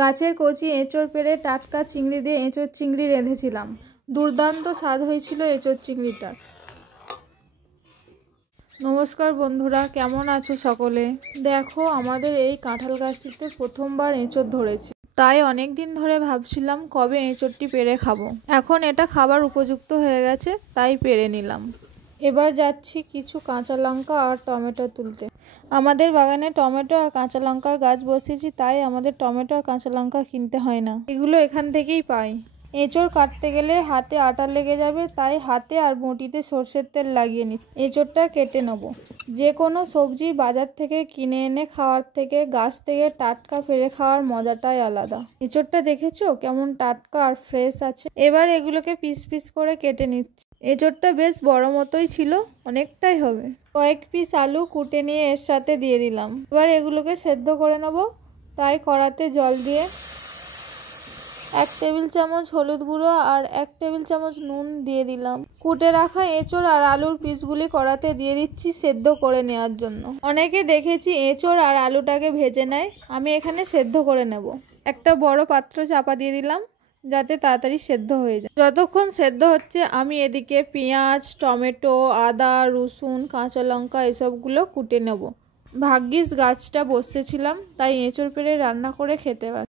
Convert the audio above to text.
গাছের কচি এঁচড় পেড়ে টাটকা চিংড়ি দিয়ে এঁচড় চিংড়ি রেঁধেছিলাম। দুর্দান্ত স্বাদ হয়েছিল এঁচড় চিংড়িটার। নমস্কার বন্ধুরা, কেমন আছো সকলে? দেখো, আমাদের এই কাঁঠাল গাছটিতে প্রথমবার এঁচড় ধরেছি, তাই অনেক দিন ধরে ভাবছিলাম কবে এঁচড়টি পেড়ে খাবো। এখন এটা খাবার উপযুক্ত হয়ে গেছে, তাই পেড়ে নিলাম। এবার যাচ্ছি কিছু কাঁচা লঙ্কা আর টমেটো তুলতে। আমাদের বাগানে টমেটো আর কাঁচা লঙ্কার গাছ বসিয়েছি, তাই আমাদের টমেটো আর কাঁচা লঙ্কা কিনতে হয় না, এগুলো এখান থেকেই পাই। এঁচড় কাটতে গেলে হাতে আটা লেগে যাবে, তাই হাতে আর বঁটিতে সর্ষের তেল লাগিয়ে নিই। এঁচড়টা কেটে নেব। যে কোনো সবজি বাজার থেকে কিনে এনে খাওয়ার থেকে গাছ থেকে টাটকা পেড়ে খাওয়ার মজাটাই আলাদা। এঁচড়টা দেখেছো কেমন টাটকা আর ফ্রেশ আছে? এবার এগুলোকে পিস পিস করে কেটে নিচ্ছি। এঁচড়টা বেশ বড় মতোই ছিল, অনেকটাই হবে। কয়েক পিস আলু কুটে নিয়ে এর সাথে দিয়ে দিলাম। এবার এগুলোকে সেদ্ধ করে নেব, তাই কড়াতে জল দিয়ে 1 টেবিল চামচ হলুদ গুঁড়ো আর 1 টেবিল চামচ নুন দিয়ে দিলাম। কুটে রাখা এঁচড় আর আলুর পিসগুলি কড়াতে দিয়ে দিচ্ছি সেদ্ধ করে নেওয়ার জন্য। অনেকে দেখেছি এঁচড় আর আলুটাকে ভেজে নেয়, আমি এখানে সেদ্ধ করে নেব। একটা বড় পাত্র চাপা দিয়ে দিলাম, যাতে তাড়াতাড়ি সেদ্ধ হয়ে যায়। যতক্ষণ সেদ্ধ হচ্ছে আমি এদিকে পেঁয়াজ, টমেটো, আদা, রসুন, কাঁচা লঙ্কা এসবগুলো কুটে নেব। ভাগ্যিস গাছটা বসেছিলাম, তাই এঁচড় পেড়ে রান্না করে খেতে পারি।